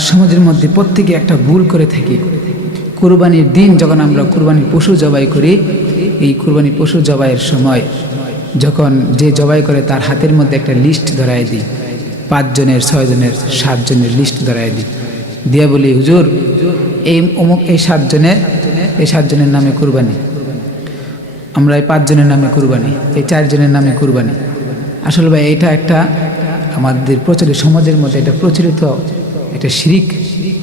সমাজের মধ্যে প্রত্যেকে একটা ভুল করে থাকি। কুরবানির দিন যখন আমরা কুরবানির পশু জবাই করি, এই কুরবানি পশু জবাইয়ের সময় যখন যে জবাই করে তার হাতের মধ্যে একটা লিস্ট ধরায় দিই, পাঁচজনের, ছয়জনের, সাতজনের লিস্ট ধরায় দিই। দিয়ে বলি, হুজুর, এই অমুক, এই সাতজনের এই সাতজনের নামে কুরবানি। আমরা এই পাঁচজনের নামে কুরবানি, এই চারজনের নামে কুরবানি। আসলে ভাই এটা একটা আমাদের প্রচলিত, সমাজের মধ্যে এটা প্রচলিত একটা শিরিক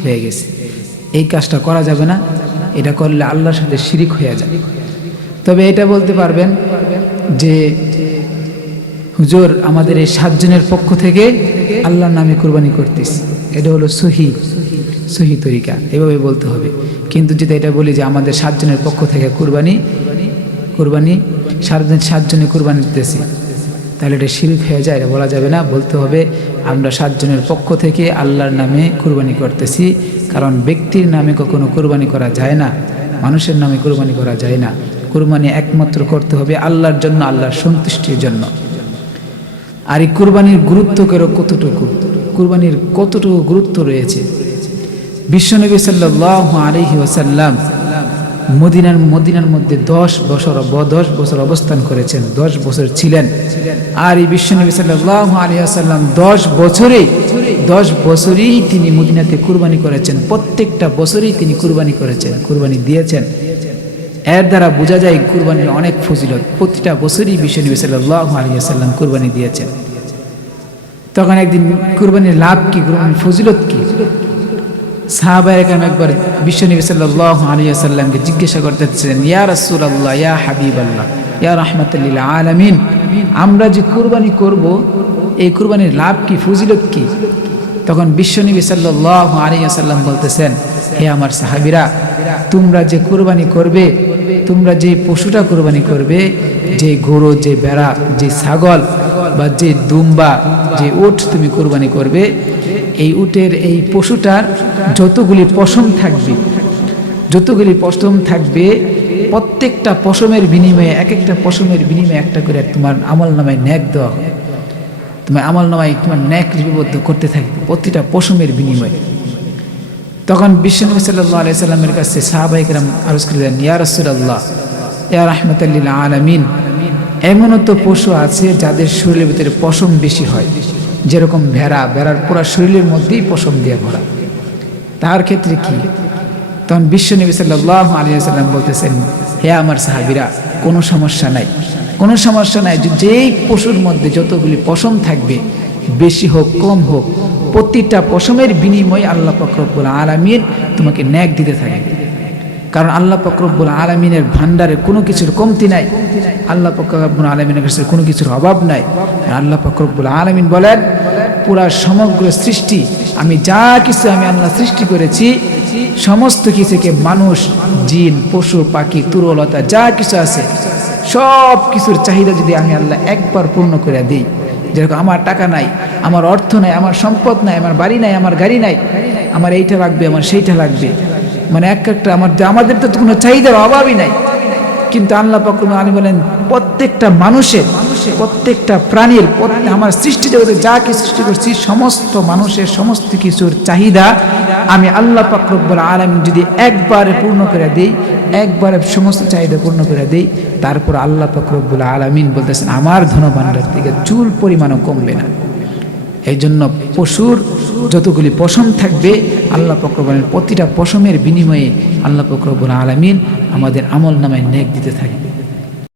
হয়ে গেছে। এই কাজটা করা যাবে না, এটা করলে আল্লাহর সাথে শিরিক হয়ে যাবে তবে এটা বলতে পারবেন যে হুজুর, আমাদের এই সাতজনের পক্ষ থেকে আল্লাহর নামে কুরবানি করতিস এটা হলো সহি সহি তরিকা, এভাবে বলতে হবে। কিন্তু যদি এটা বলি যে আমাদের সাতজনের পক্ষ থেকে কোরবানি, কুরবানি, সাতজন সাতজনে কোরবানি দিতেছি। তাহলে এটা শিরিক হয়ে যায়, এটা বলা যাবে না। বলতে হবে, আমরা সাতজনের পক্ষ থেকে আল্লাহর নামে কুরবানি করতেছি, কারণ ব্যক্তির নামে কখনো কুরবানি করা যায় না, মানুষের নামে কুরবানি করা যায় না। কুরবানি একমাত্র করতে হবে আল্লাহর জন্য, আল্লাহর সন্তুষ্টির জন্য। আর এই কুরবানির গুরুত্ব কেন কতটুকু? কুরবানির কতটুকু গুরুত্ব রয়েছে? বিশ্বনবী সাল্লাহ আলহি ওসাল্লাম মদিনার মদিনার মধ্যে দশ বছর দশ বছর অবস্থান করেছেন, দশ বছর ছিলেন। আর এই বিশ্বনবী সাল্লাহ আলী আসাল্লাম দশ বছরেই দশ বছরেই তিনি মদিনাতে কুরবানি করেছেন। প্রত্যেকটা বছরেই তিনি কুরবানি করেছেন, কুরবানি দিয়েছেন। এর দ্বারা বোঝা যায় কুরবানির অনেক ফজিলত। প্রতিটা বছরই বিশ্বনবী সাল্লাহ আলী আসাল্লাম কুরবানি দিয়েছেন। তখন একদিন কুরবানির লাভ কি, কুরবানির ফজিলত কি? সাহাবায় কেন একবার বিশ্বনবী সাল্লাহ আলিয়া সাল্লামকে জিজ্ঞাসা করতেছিলেন, ইয়া রাসুল আল্লাহ ইয়া হাবিব আল্লাহ ইয়া রহমতুল্লিল্লা আলমিন, আমরা যে কুরবানি করব, এই কুরবানির লাভ কি, ফজিলত কি? তখন বিশ্বনবী সাল্লাহ আলিয়া সাল্লাম বলতেছেন, হে আমার সাহাবিরা, তোমরা যে কুরবানি করবে, তোমরা যে পশুটা কুরবানি করবে, যে গরু, যে বেড়া যে ছাগল বা যে দুম্বা, যে উট তুমি কুরবানি করবে এই উটের এই পশুটার যতগুলি পশম থাকবে, যতগুলি পশম থাকবে, প্রত্যেকটা পশমের বিনিময়ে এক একটা পশমের বিনিময়ে একটা করে তোমার আমল নামায় ন্যাক দেওয়া হবে। তোমার আমল নামায় তোমার ন্যাক লিপিবদ্ধ করতে থাকবে প্রতিটা পশমের বিনিময়ে। তখন বিশ্বনবী সাল্লাহ আলিয়া সাল্লামের কাছে সাহাবাহিকরাম আরজ করলেন ইয়া রসুল্লাহ ইয়া রহমতাল্লিল আলমিন, এমনও তো পশু আছে যাদের শরীরের ভিতরে পশম বেশি হয়। যেরকম ভেড়া, ভেড়ার পুরো শরীরের মধ্যেই পশম দিয়ে ভরা। তার ক্ষেত্রে কি? তখন বিশ্ব নবী সাল্লাহ আলিয়া সাল্লাম বলতেছেন, হে আমার সাহাবিরা, কোনো সমস্যা নাই। কোনো সমস্যা নাই। যেই পশুর মধ্যে যতগুলি পশম থাকবে, বেশি হোক, কম হোক, প্রতিটা পশমের বিনিময়ে আল্লাহ ফকরবুল আলমিন তোমাকে ন্যাক দিতে থাকবে। কারণ আল্লাহ ফকরবুল আলমিনের ভান্ডারে কোনো কিছুর কমতি নাই। আল্লাহ ফকরবুল আলমিনের কাছে কোনো কিছুর অভাব নাই। আল্লাহ ফকরবুল আলমিন বলেন, পুরা সমগ্র সৃষ্টি, আমি যা কিছু আমি আল্লাহ সৃষ্টি করেছি, সমস্ত কিছুকে মানুষ, জিন, পশু, পাখি, তুরলতা, যা কিছু আছে, সব কিছুর চাহিদা যদি আমি আল্লাহ একবার পূর্ণ করে দিই, যেরকম আমার টাকা নাই, আমার অর্থ নাই, আমার সম্পদ নাই, আমার বাড়ি নাই, আমার গাড়ি নাই, আমার এইটা লাগবে, আমার সেইটা লাগবে মানে এক একটা আমার আমাদের তো কোনো চাহিদার অভাবই নাই। কিন্তু আল্লাহ পাকরুম আলী বলেন, প্রত্যেকটা মানুষের, প্রত্যেকটা প্রাণীর আমার সৃষ্টি জগতে যা কিছু সৃষ্টি করছি, সমস্ত মানুষের সমস্ত কিছুর চাহিদা আমি আল্লাহ পাকরব্বুল আলম যদি একবারে পূর্ণ করে দিই, একবারে সমস্ত চাহিদা পূর্ণ করে দিই, তারপর আল্লাহ পাকরব্বুল আলমিন বলতেছেন, আমার ধনভাণ্ডার থেকে চুল পরিমাণও কমবে না। এই জন্য পশুর যতগুলি পশম থাকবে, আল্লাহ ফকরবনের প্রতিটা পশমের বিনিময়ে আল্লাহ ফকরবুল আলমিন আমাদের আমল নামায় নেক দিতে থাকবে।